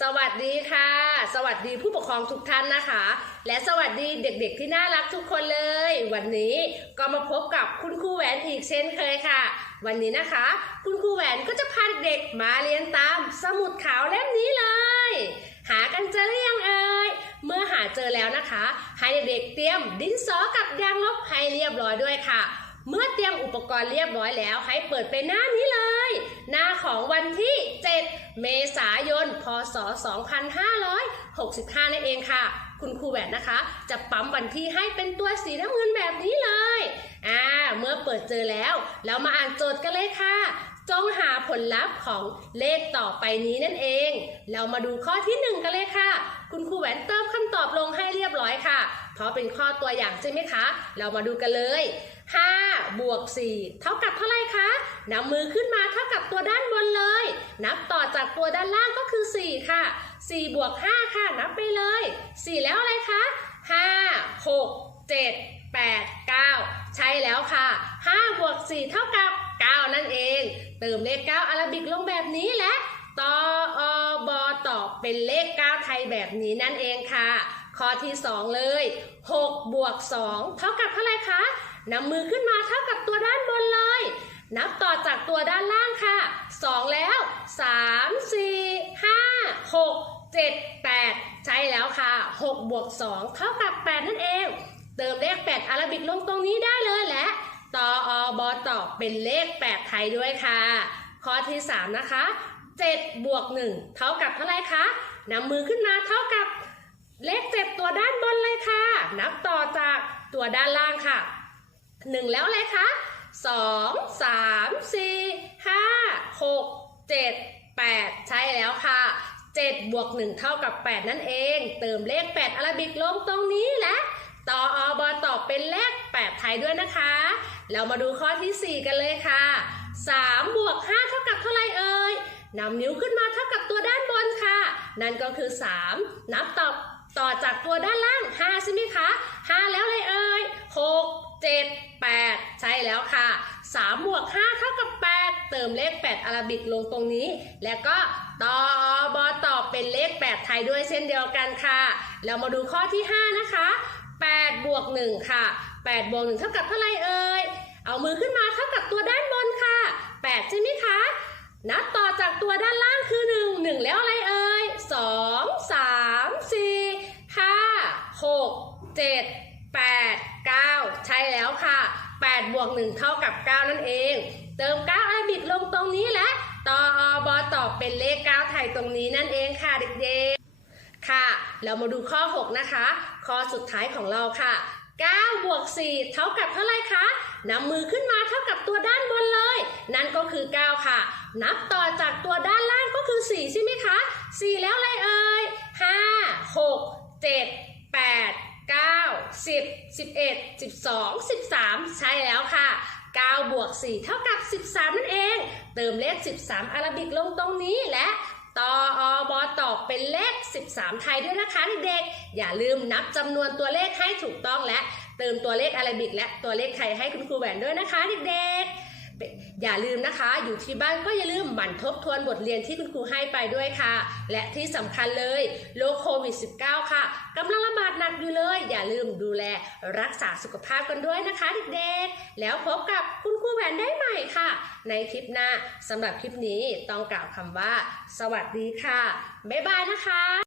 สวัสดีค่ะ สวัสดีผู้ปกครองทุกท่านนะคะ และสวัสดีเด็กๆที่น่ารักทุกคนเลย วันนี้ก็มาพบกับคุณครูแหวนอีกเช่นเคยค่ะ วันนี้นะคะ คุณครูแหวนก็จะพาเด็กๆมาเรียนตามสมุดขาวเล่มนี้เลย หากันเจอหรือยังเอ่ยเมื่อหาเจอแล้วนะคะ ให้เด็กๆเตรียมดินสอกับยางลบให้เรียบร้อยด้วยค่ะ เมื่อเตรียมอุปกรณ์เรียบร้อยแล้ว ให้เปิดไปหน้านี้เลย หน้าของวันที่ 7 เมษายน พศ 2565 นั่นเองค่ะ คุณครูแหวนนะคะ จะปั๊มวันที่ให้เป็นตัวสีน้ำเงินแบบนี้เลย อ่า เมื่อเปิดเจอแล้ว เรามาอ่านโจทย์กันเลยค่ะ จงหาผลลัพธ์ของเลขต่อไปนี้นั่นเอง เรามาดูข้อที่หนึ่งกันเลยค่ะ คุณครูแหวนเติมคำตอบ เพราะเป็นข้อตัวอย่างใช่ไหมคะ เรามาดูกันเลย5บวก4เท่ากับเท่าไรคะนำมือขึ้นมาเท่ากับตัวด้านบนเลย นับต่อจากตัวด้านล่างก็คือ 4 ค่ะ4บวก5ค่ะ นับไปเลย 4 แล้วอะไรคะ5 6 7 8 9 ใช่แล้วค่ะ5บวก4เท่ากับ 9 นั่นเอง เติมเลข 9อาราบิกลงแบบนี้และตออบอต่อเป็นเลข 9 ไทยแบบนี้นั่นเองค่ะ ข้อที่2เลย6บวก2เท่ากับเท่าไรคะนำมือขึ้นมาเท่ากับตัวด้านบนเลย นับต่อจากตัวด้านล่างค่ะ 2 แล้ว 3 4 5 6 7 8 ใช่แล้วค่ะ6บวก2เท่ากับ 8 นั่นเอง เติมเลข 8 อาราบิกลงตรงนี้ได้เลยและต่ออบอตอบเป็นเลข 8 ไทยด้วยค่ะ ข้อที่ 3 นะคะ7บวก1เท่ากับเท่าไรคะนำมือขึ้นมาเท่ากับ เลข7ตัวด้านบนเลยค่ะ นับต่อจากตัวด้านล่างค่ะหนึ่งแล้วอะไรคะสองสามสี่ห้าหกเจ็ดแปดใช่แล้วค่ะเจ็ดบวกหนึ่งเท่ากับแปดนั่นเอง เติมเลขแปดอาราบิกลงตรงนี้และต่ออบอตอบเป็นเลขแปดไทยด้วยนะคะ เรามาดูข้อที่สี่กันเลยค่ะสามบวกห้าเท่ากับเท่าไรเอ่ยนำนิ้วขึ้นมาเท่ากับตัวด้านบนค่ะ นั่นก็คือสามนับต่อ ต่อจากตัวด้านล่างห้าใช่ไหมคะห้าแล้วเลยเอ่ยหก7 8 ใช่แล้วค่ะ 3 บวก 5 เท่ากับ 8 เติมเลข 8อาราบิกลงตรงนี้ แล้วก็ต่อบอตอบเป็นเลข 8 ไทยด้วยเช่นเดียวกันค่ะ เรามาดูข้อที่ 5 นะคะ 8 บวก 1 ค่ะ 8 บวก 1 เท่ากับเท่าไรเอ่ย เอามือขึ้นมาเท่ากับตัวด้านบนค่ะ 8 ใช่ไหมคะ นับต่อจากตัวด้านล่างคือ 1 1 แล้วอะไรเอ่ย 2 3 4 5 6 7 8 9 ใช่แล้วค่ะ 8 บวก 1 เท่ากับ 9 นั่นเอง เติม 9 อาบิกลงตรงนี้และต่ออบอตอบเป็นเลข 9 ไทยตรงนี้นั่นเองค่ะเด็กๆ ค่ะ เรามาดูข้อ 6 นะคะ ข้อสุดท้ายของเราค่ะ 9 บวก 4 เท่ากับเท่าไรคะนำมือขึ้นมาเท่ากับตัวด้านบนเลย นั่นก็คือ 9 ค่ะ นับต่อจากตัวด้านล่างก็คือ 4 ใช่ไหมคะ 4 แล้วอะไรเอ่ย 5 6 7 10 11 12 13 ใช่แล้วค่ะ 9 บวก 4 เท่ากับ 13 นั่นเอง เติมเลข 13 อาราบิกลงตรงนี้และต่ออบอตอบเป็นเลข 13 ไทยด้วยนะคะเด็กๆอย่าลืมนับจำนวนตัวเลขให้ถูกต้องและเติมตัวเลขอาราบิกและตัวเลขไทยให้คุณครูแหวนด้วยนะคะเด็กๆ อย่าลืมนะคะ อยู่ที่บ้านก็อย่าลืมหมั่นทบทวนบทเรียนที่คุณครูให้ไปด้วยค่ะ และที่สำคัญเลยโรคโควิด -19 ค่ะกำลังระบาดหนักอยู่เลย อย่าลืมดูแลรักษาสุขภาพกันด้วยนะคะเด็กๆ แล้วพบกับคุณครูแหวนได้ใหม่ค่ะ ในคลิปหน้าสำหรับคลิปนี้ต้องกล่าวคำว่า สวัสดีค่ะ บ๊ายบายนะคะ